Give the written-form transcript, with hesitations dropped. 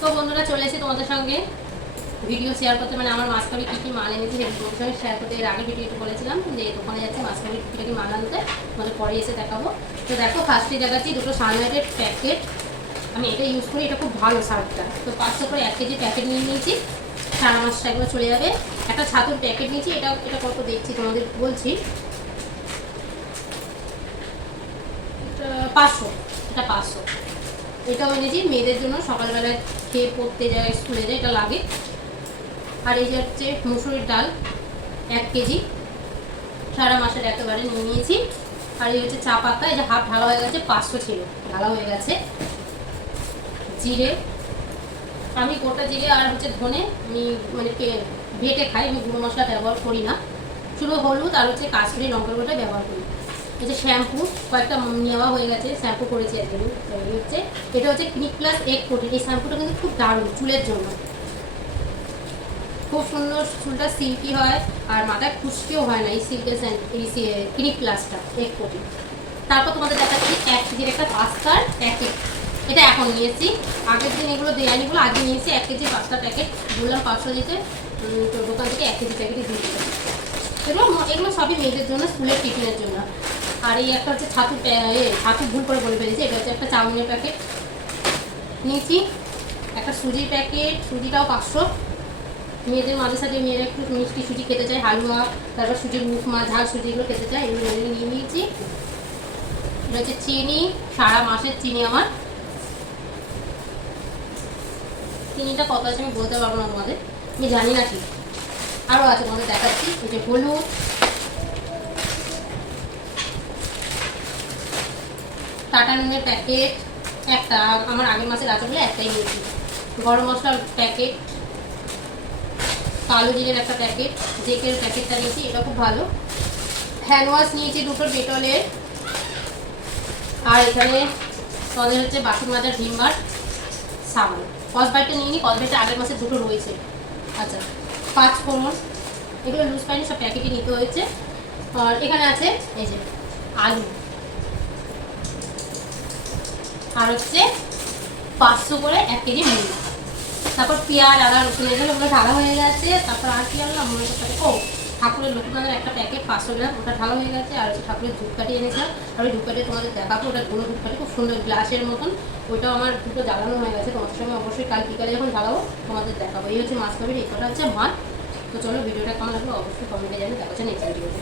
তো বন্ধুরা চলে এসেছি তোমাদের সঙ্গে ভিডিও শেয়ার করতে, মানে আমার মাসকাবি কী কী মাল এনেছি সেই তোমাদের সঙ্গে শেয়ার করতে। এর আগে ভিডিওটা বলেছিলাম যে দোকানে যাচ্ছে মাসকাবি টুকিটাকি মাল আনতে, তোমাদের পরে এসে দেখাবো। তো দেখো ফার্স্টে দেখাচ্ছি দুটো সানলাইটের প্যাকেট। আমি এটা ইউজ করি, এটা খুব ভালো শার্টটা। তো 500 করে 1 কেজি প্যাকেট নিয়ে নিয়েছি, সারা মাসটা একবার চলে যাবে। একটা ছাতুর প্যাকেট নিয়েছি, এটা কত দেখছি তোমাদের বলছি। 500, এটা 500। এটাও এনেছি মেয়েদের জন্য, সকালবেলায় খেয়ে পড়তে যায়, স্কুলে যায়, এটা লাগে। আর এই যে হচ্ছে মুসুরির ডাল 1 কেজি, সারা মাসের একেবারে নিয়ে নিয়েছি। আর এই হচ্ছে চা পাতা, এই যে হাফ ঢালা হয়ে গেছে, 500 ছিল, ঢালা হয়ে গেছে। জিরে, আমি গোটা জিরে আর হচ্ছে ধনে আমি মানে ভেটে খাই, আমি গুঁড়ো মশলা ব্যবহার করি না। শুধু হলুদ আর হচ্ছে কাশ্মীরি লঙ্কার গুঁড়োটা ব্যবহার করি। এই যে শ্যাম্পু কয়েকটা নেওয়া হয়ে গেছে, শ্যাম্পু করেছি একদিন। হচ্ছে এটা হচ্ছে ক্লিনিক প্লাস এগ প্রোটিন। এই শ্যাম্পুটা কিন্তু খুব দারুণ চুলের জন্য, খুব সুন্দর, চুলটা সিল্কি হয় আর মাথায় খুশকিও হয় না এই সিল্কের এই ক্লিনিক প্লাসটা এগ প্রোটিন। তারপর তোমাদের দেখাচ্ছি 1 কেজির একটা পাস্তার প্যাকেট। এটা এখন নিয়েছি, আগের দিন এগুলো দেয়নি বলে আজকে নিয়েছি। 1 কেজি পাস্তা প্যাকেট, বললাম 500 দিতে, তো দোকান থেকে 1 কেজি প্যাকেটই দিয়ে দিতে। এগুলো সবই মেয়েদের জন্য, স্কুলের টিফিনের জন্য। আর এই একটা হচ্ছে ছাতু ভুল করে বলে ফেলেছি, এটা হচ্ছে একটা চাউমিনের প্যাকেট নিয়েছি। একটা সুজির প্যাকেট, সুজিটাও 500। মেয়েদের মাঝে সাথে মেয়েরা একটু মিষ্টি সুজি খেতে চায়, হালুয়া, তারপর সুজির উপমা, ঝাল সুজি এগুলো খেতে চায়, এগুলো নিয়ে নিয়েছি। এটা হচ্ছে চিনি, সারা মাসের চিনি আমার। চিনিটা কত আছে আমি বলতে পারবো না তোমাদের, আমি জানি না ঠিক। আরও আছে তোমাদের দেখাচ্ছি। এই যে হলুদ, টাটা নুনের প্যাকেট একটা, আমার আগের মাসের আছে বলে একটাই নিয়েছি। গরম মশলার প্যাকেট, কালো জিরের একটা প্যাকেট, জেকের প্যাকেটটা নিয়েছি, এটা খুব ভালো। হ্যান্ড ওয়াশ নিয়েছি দুটো ডেটলের। আর এখানে তোমাদের হচ্ছে বাসন মাজার ভিমবার সাবান। কসবাইটটা নিয়ে নিই, কসবাইটটা আগের মাসে দুটো রয়েছে। আচ্ছা, 5 ফোড়ন, এগুলো লুজ পাইনি, সব প্যাকেটই নিতে হয়েছে। আর এখানে আছে এই যে আলু, আর হচ্ছে 500 করে 1 কেজি মুড়ি। তারপর পেঁয়াজ, আদা, রসুন, এগুলো ঢালা হয়ে গেছে। তারপর আর কি আনলাম মনে করতে, ও ঠাকুরের লক্ষ্মীনাথের একটা প্যাকেট 500 গ্রাম, ওটা ঢালা হয়ে গেছে। আর হচ্ছে ঠাকুরের ধূপকাঠি এনেছিলাম, আর ওই ধূপকাঠি তোমাদের দেখাবো। ওটা গুঁড়ো ধূপকাঠি, খুব সুন্দর গ্লাসের মতন। ওইটাও আমার দুটো জ্বালানো হয়ে গেছে, তোমাদের সঙ্গে অবশ্যই কাল বিকালে যখন জ্বালাবো তোমাদের দেখাবো। এই হচ্ছে মাছ খাবির, এই কটা হচ্ছে মাছ। তো চলো ভিডিওটা কেমন লাগলো অবশ্যই কমেন্টে জানিয়ে, দেখা হচ্ছে নেক্সট ভিডিওতে।